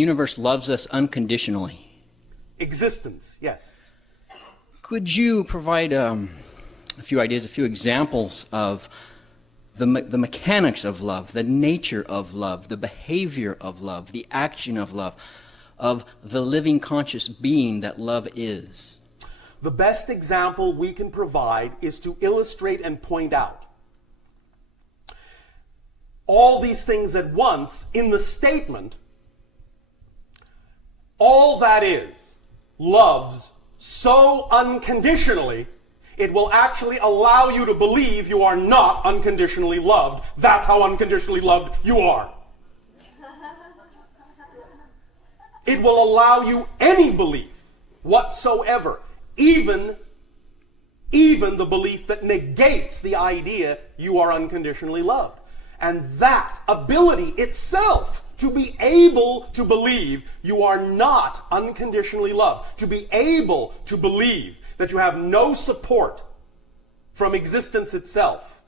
The universe loves us unconditionally. Existence, yes. Could you provide a few ideas, a few examples of the mechanics of love, the nature of love, the behavior of love, the action of love, of the living conscious being that love is? The best example we can provide is to illustrate and point out all these things at once in the statement, all that is loves so unconditionally, it will actually allow you to believe you are not unconditionally loved. That's how unconditionally loved you are. It will allow you any belief whatsoever, even the belief that negates the idea you are unconditionally loved. And that ability itself, to be able to believe you are not unconditionally loved, to be able to believe that you have no support from existence itself,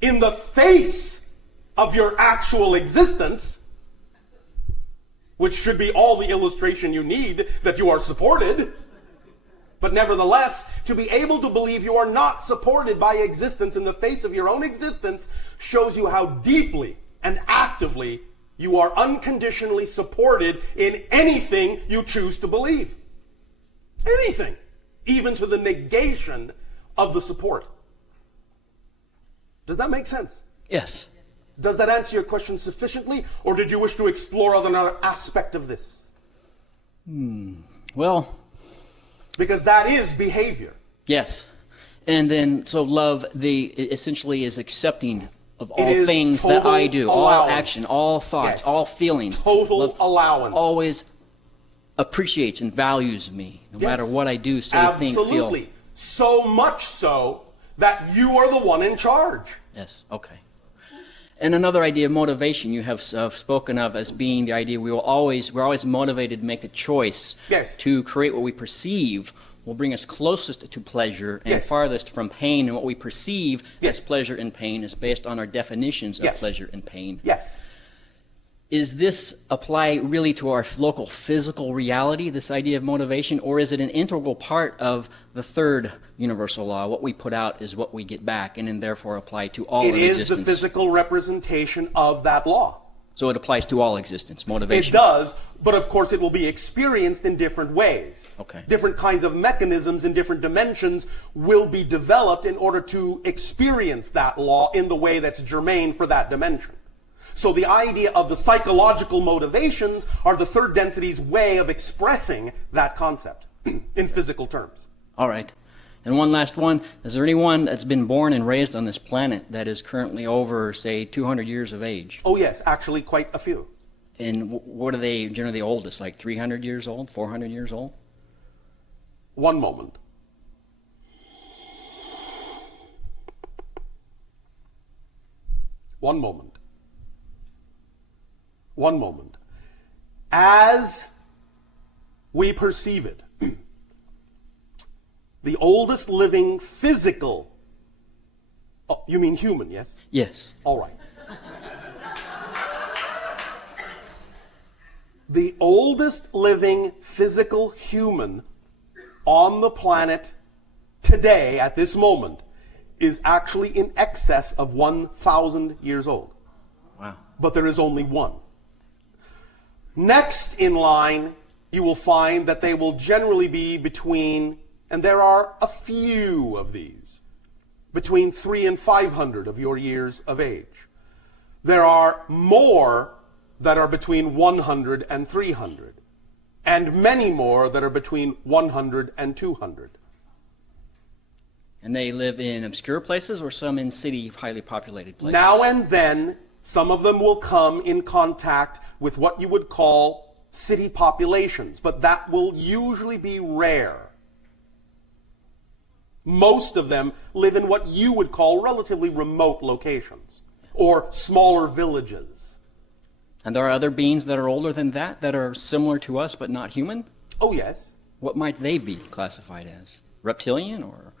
in the face of your actual existence, which should be all the illustration you need that you are supported, but nevertheless, to be able to believe you are not supported by existence in the face of your own existence shows you how deeply and actively you are unconditionally supported in anything you choose to believe. Anything, even to the negation of the support. Does that make sense? Yes. Does that answer your question sufficiently, or did you wish to explore another aspect of this? Well, because that is behavior. yes. And then, so love, essentially is accepting of all is things that I do, all allowance. action, all thoughts, Yes. all feelings. Total Love allowance. always appreciates and values me, no matter what I do, say, think, feel. Absolutely. So much so that you are the one in charge. Yes, okay. And another idea of motivation you have spoken of as being the idea we're always motivated to make a choice. Yes. To create what we perceive will bring us closest to pleasure and Yes. farthest from pain, and what we perceive Yes. as pleasure and pain is based on our definitions of Yes. pleasure and pain. Yes. Is this apply really to our local physical reality, this idea of motivation, or is it an integral part of the third universal law? What we put out is what we get back, and then therefore apply to all It of is existence. the physical representation of that law. So it applies to all existence, motivation. It does, but of course it will be experienced in different ways. Okay. Different kinds of mechanisms in different dimensions will be developed in order to experience that law in the way that's germane for that dimension. So the idea of the psychological motivations are the third density's way of expressing that concept in physical terms. All right. And one last one. Is there anyone that's been born and raised on this planet that is currently over, say, 200 years of age? Oh yes, actually quite a few. And what are they generally the oldest? Like 300 years old, 400 years old? One moment. One moment. One moment. As we perceive it, the oldest living physical, oh, you mean human, yes? Yes. All right. The oldest living physical human on the planet today, at this moment, is actually in excess of 1,000 years old. Wow. But there is only one. Next in line, you will find that they will generally be between, and there are a few of these, between 300 and 500 of your years of age. There are more that are between 100 and 300, and many more that are between 100 and 200. And they live in obscure places or some in city, highly populated places? Now and then, some of them will come in contact with what you would call city populations, but that will usually be rare. Most of them live in what you would call relatively remote locations, or smaller villages. And there are other beings that are older than that are similar to us but not human? Oh yes. What might they be classified as? Reptilian or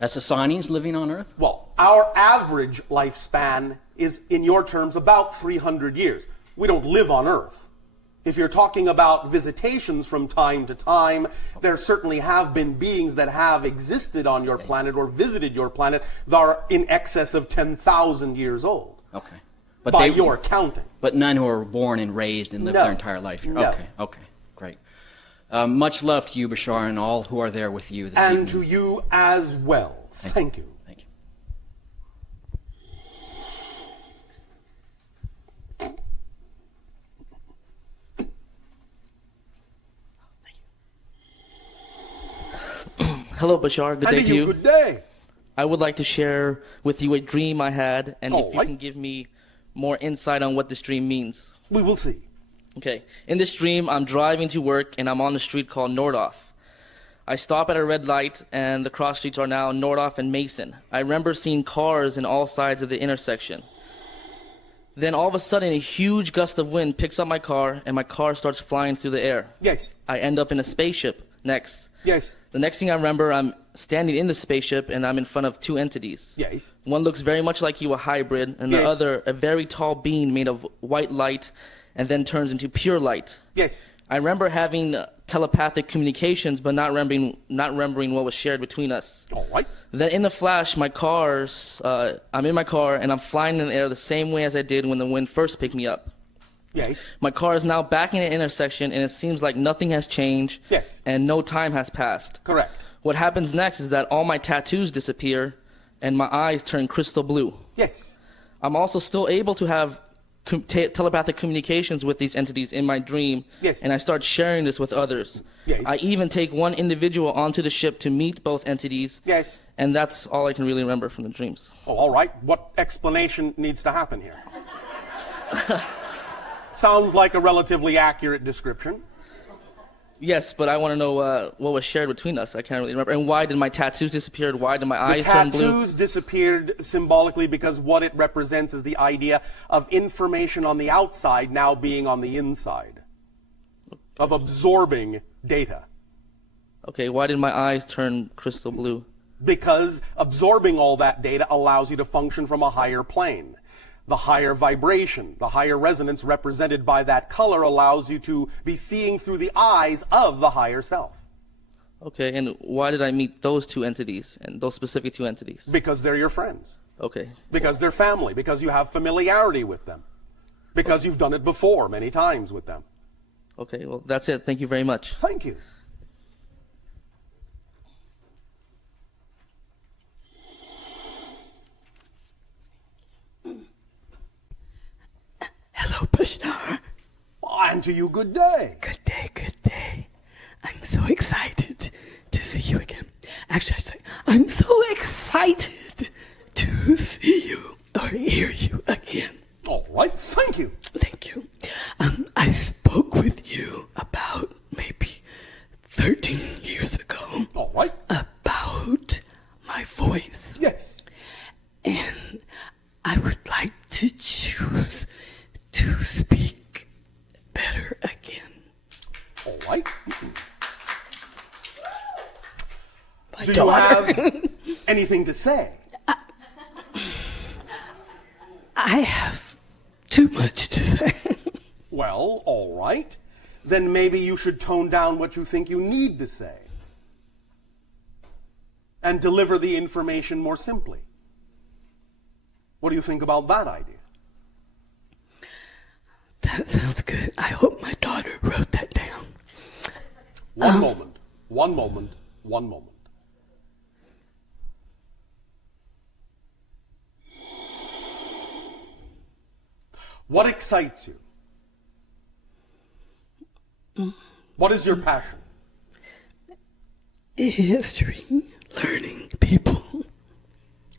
Assassines living on Earth? Well, our average lifespan is, in your terms, about 300 years. We don't live on Earth. If you're talking about visitations from time to time, there certainly have been beings that have existed on your planet or visited your planet that are in excess of 10,000 years old. Okay. But by your counting. But none who were born and raised and lived their entire life here. No. Okay, great. Much love to you, Bashar, and all who are there with you this And evening. to you as well. Thank you. Thank you. Hello, Bashar. Good day And to you. Good day. I would like to share with you a dream I had, and All if you right. can give me more insight on what this dream means. We will see. Okay. In this dream, I'm driving to work, and I'm on a street called Nordhoff. I stop at a red light, and the cross streets are now Nordhoff and Mason. I remember seeing cars in all sides of the intersection. Then all of a sudden, a huge gust of wind picks up my car, and my car starts flying through the air. Yes. I end up in a spaceship next. Yes. The next thing I remember, I'm standing in the spaceship, and I'm in front of two entities. Yes. One looks very much like you, a hybrid, and Yes. the other, a very tall being made of white light, and then turns into pure light. Yes. I remember having telepathic communications, but not remembering what was shared between us. All right. Then in the flash, I'm in my car, and I'm flying in the air the same way as I did when the wind first picked me up. Yes. My car is now back in an intersection, and it seems like nothing has changed, Yes. and no time has passed. Correct. What happens next is that all my tattoos disappear, and my eyes turn crystal blue. Yes. I'm also still able to have telepathic communications with these entities in my dream, Yes. and I start sharing this with others. Yes. I even take one individual onto the ship to meet both entities, Yes. and that's all I can really remember from the dreams. Oh, all right. What explanation needs to happen here? Sounds like a relatively accurate description. Yes, but I want to know what was shared between us. I can't really remember. And why did my tattoos disappear? Why did my eyes turn blue? Tattoos disappeared symbolically because what it represents is the idea of information on the outside now being on the inside, of absorbing data. Okay, why did my eyes turn crystal blue? Because absorbing all that data allows you to function from a higher plane. The higher vibration, the higher resonance represented by that color allows you to be seeing through the eyes of the higher self. Okay, and why did I meet those two entities, and those specific two entities? Because they're your friends. Okay. Because they're family. Because you have familiarity with them. Because you've done it before many times with them. Okay, well, that's it. Thank you very much. Thank you. Hello, Bashar. And to you, good day. Good day, good day. I'm so excited to see you again. Actually, I say, I'm so excited to see you or hear you again. All right, thank you. Thank you. I spoke with you about maybe 13 years ago All right. about my voice. Yes. And I would like to choose to speak better again. All right. My Do you daughter. have anything to say? I have too much to say. Well, all right. Then maybe you should tone down what you think you need to say and deliver the information more simply. What do you think about that idea? That sounds good. I hope my daughter wrote that down. One moment. One moment. One moment. What excites you? What is your passion? History, learning, people,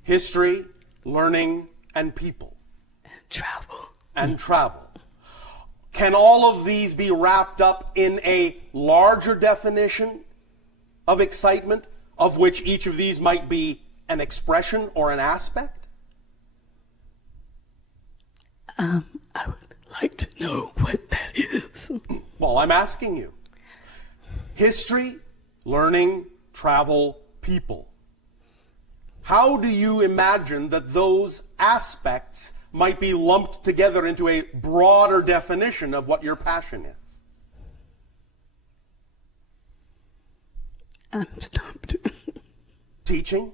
History, learning, and people. travel. And travel. Can all of these be wrapped up in a larger definition of excitement, of which each of these might be an expression or an aspect? I would like to know what that is. Well, I'm asking you. History, learning, travel, people. How do you imagine that those aspects might be lumped together into a broader definition of what your passion is? I'm stumped. Teaching?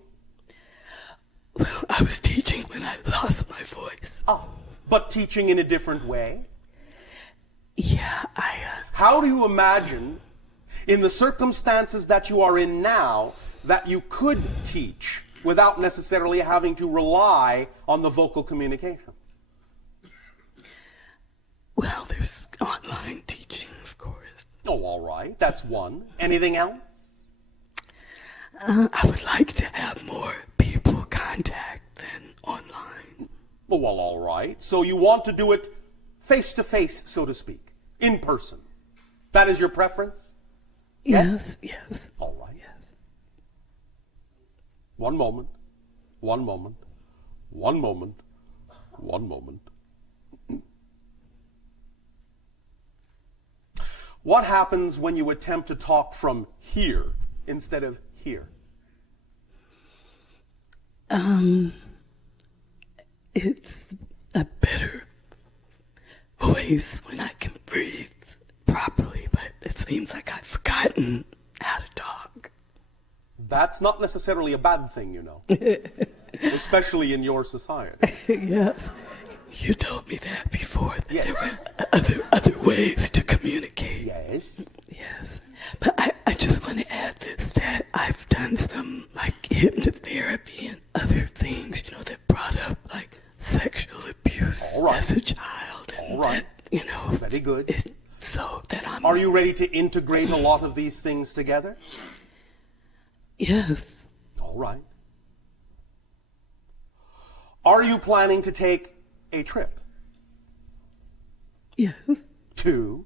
Well, I was teaching when I lost my voice. Oh, but teaching in a different way? Yeah, How do you imagine, in the circumstances that you are in now, that you could teach without necessarily having to rely on the vocal communication? well, there's online teaching, of course. Oh, all right. That's one. Anything else? I would like to have more people contact than online. Well, all right. So you want to do it face to face, so to speak, in person. That is your preference? Yes, yes. All right. Yes. One moment. One moment. One moment. One moment. What happens when you attempt to talk from here instead of here? It's a better voice when I can breathe properly, but it seems like I've forgotten how to talk. That's not necessarily a bad thing, you know, especially in your society. Yes. You told me that before, that Yes. there were other ways to communicate. Yes. Yes. But I just want to add this, that I've done some like hypnotherapy and other things, that brought up like sexual abuse All right. as a child. And All right. that, Very good. so that I'm... Are you ready to integrate a lot of these things together? Yes. All right. Are you planning to take a trip Yes. to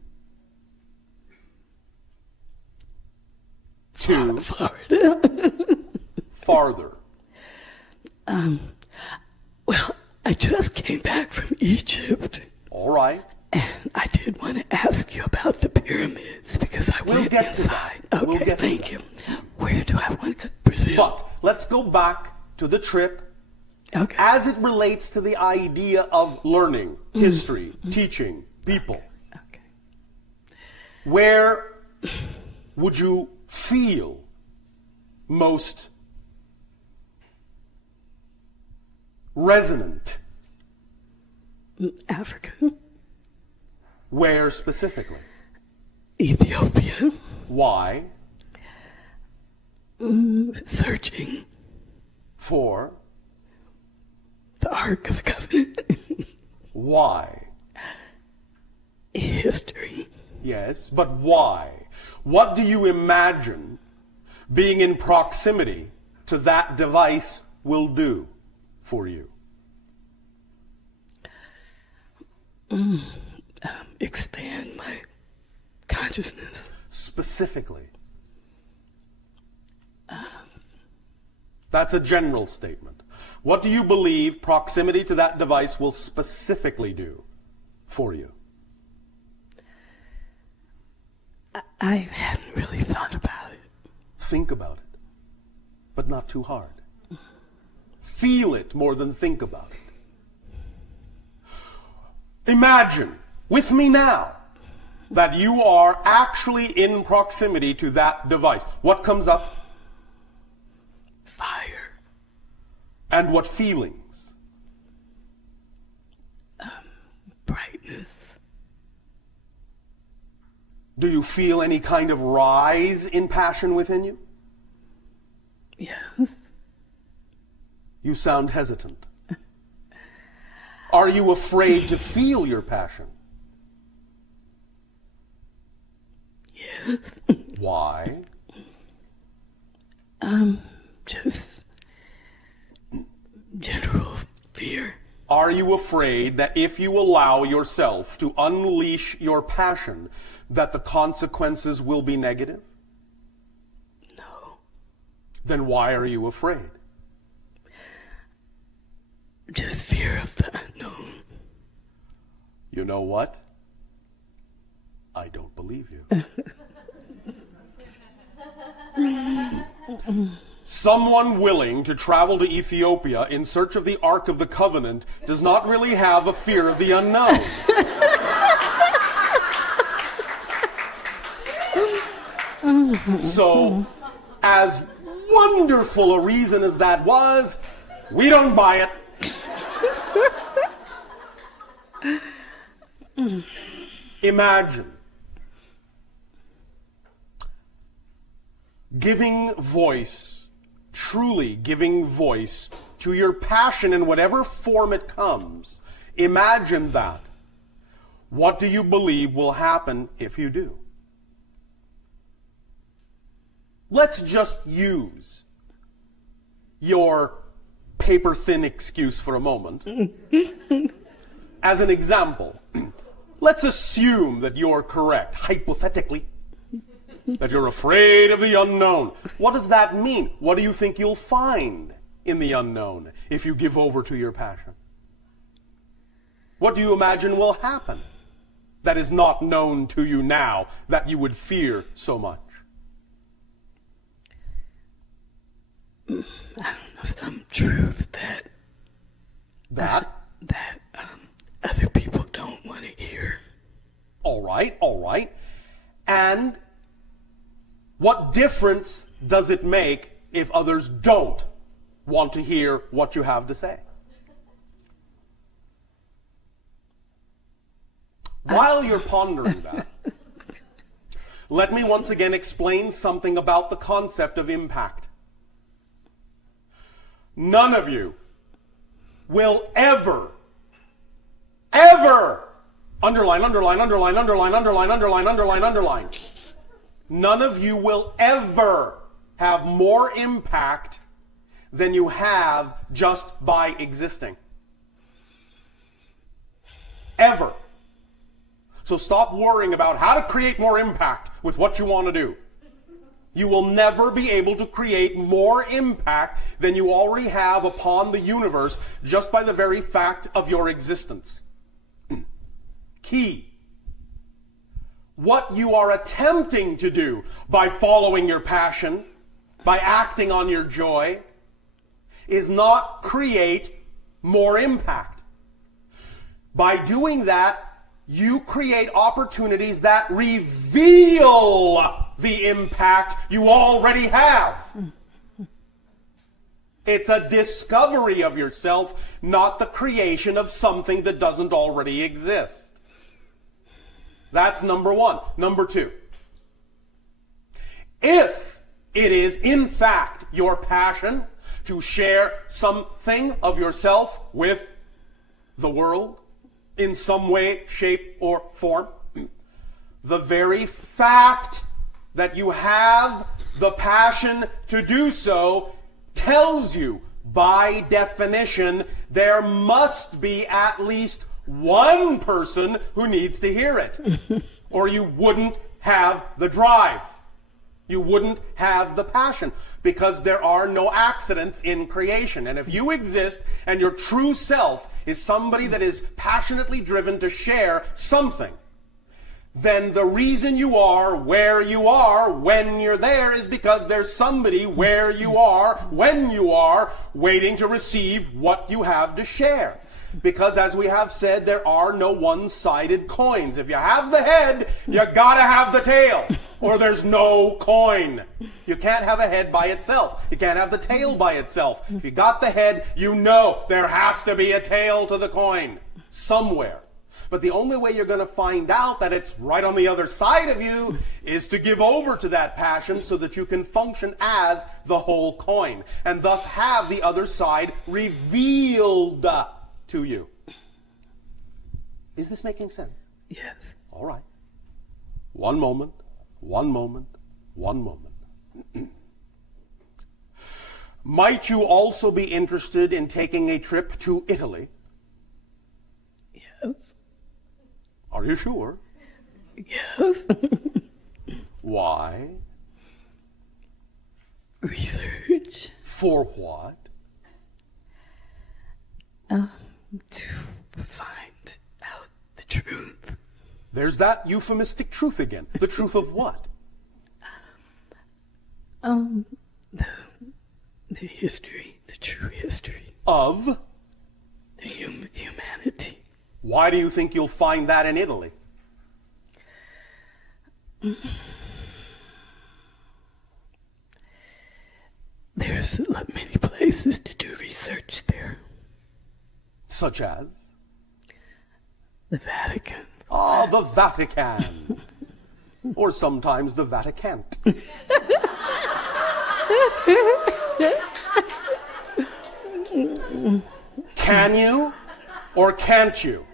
Florida. farther? Well, I just came back from Egypt, All right. and I did want to ask you about the pyramids because I We'll went get to inside. that. Okay, We'll get to thank that. you. Where do I want to go? Brazil. But let's go back to the trip Okay. as it relates to the idea of learning, history, teaching, people. Okay. Where would you feel most resonant? Africa. Where specifically? Ethiopia. Why? Searching For? the Ark of the Covenant. Why? History. Yes, but why? What do you imagine being in proximity to that device will do for you? Expand my consciousness. Specifically. That's a general statement. What do you believe proximity to that device will specifically do for you? I hadn't really thought about it. Think about it, but not too hard. Feel it more than think about it. Imagine with me now that you are actually in proximity to that device. What comes up? Fire. And what feelings? Brightness. Do you feel any kind of rise in passion within you? Yes. You sound hesitant. Are you afraid to feel your passion? Yes. Why? Just general fear. Are you afraid that if you allow yourself to unleash your passion, that the consequences will be negative? No. Then why are you afraid? Just fear of the unknown. You know what? I don't believe you. Someone willing to travel to Ethiopia in search of the Ark of the Covenant does not really have a fear of the unknown. So, as wonderful a reason as that was, we don't buy it. Imagine giving voice, truly giving voice to your passion in whatever form it comes. Imagine that. What do you believe will happen if you do? Let's just use your paper-thin excuse for a moment. As an example, let's assume that you're correct, hypothetically, that you're afraid of the unknown. What does that mean? What do you think you'll find in the unknown if you give over to your passion? What do you imagine will happen that is not known to you now that you would fear so much? I don't know, some truth that other people don't want to hear. All right. And what difference does it make if others don't want to hear what you have to say? While you're pondering that, let me once again explain something about the concept of impact. None of you will ever, underline, none of you will ever have more impact than you have just by existing. Ever. So stop worrying about how to create more impact with what you want to do. You will never be able to create more impact than you already have upon the universe just by the very fact of your existence. Key. What you are attempting to do by following your passion, by acting on your joy, is not create more impact. By doing that, you create opportunities that reveal the impact you already have. It's a discovery of yourself, not the creation of something that doesn't already exist. That's number one. Number two, if it is in fact your passion to share something of yourself with the world, in some way, shape, or form, the very fact that you have the passion to do so tells you, by definition, there must be at least one person who needs to hear it. Or you wouldn't have the drive. You wouldn't have the passion. Because there are no accidents in creation. And if you exist and your true self is somebody that is passionately driven to share something, then the reason you are where you are when you're there is because there's somebody where you are when you are waiting to receive what you have to share. Because as we have said, there are no one-sided coins. If you have the head, you gotta have the tail, or there's no coin. You can't have a head by itself. You can't have the tail by itself. If you got the head, you know there has to be a tail to the coin somewhere. But the only way you're going to find out that it's right on the other side of you is to give over to that passion so that you can function as the whole coin, and thus have the other side revealed to you. Is this making sense? Yes. All right. One moment. Might you also be interested in taking a trip to Italy? Yes. Are you sure? Yes. Why? Research. For what? To find out the truth. There's that euphemistic truth again. The truth of what? The history, the true history, Of? the humanity. Why do you think you'll find that in Italy? There's many places to do research there. Such as? The Vatican. Ah, the Vatican. Or sometimes the Vaticant. Can you or can't you?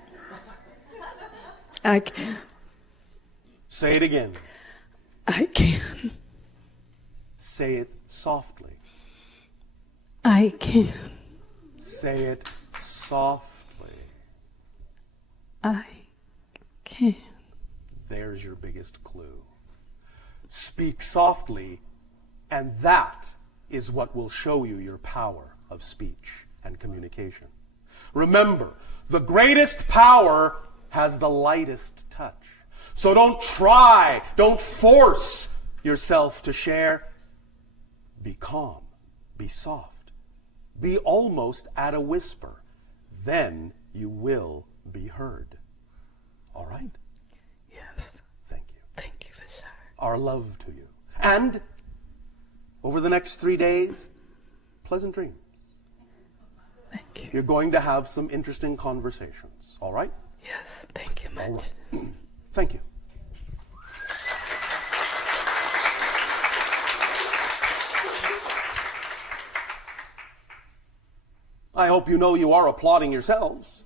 I can. Say it again. I can. Say it softly. I can. Say it softly. I can. There's your biggest clue. Speak softly, and that is what will show you your power of speech and communication. Remember, the greatest power has the lightest touch. So don't try, don't force yourself to share. Be calm, be soft, be almost at a whisper. Then you will be heard. All right? Yes. Thank you. Thank you, Bashar. Our love to you. And over the next 3 days, pleasant dreams. Thank you. You're going to have some interesting conversations. All right? Yes, thank you All much. right. Thank you. I hope you know you are applauding yourselves.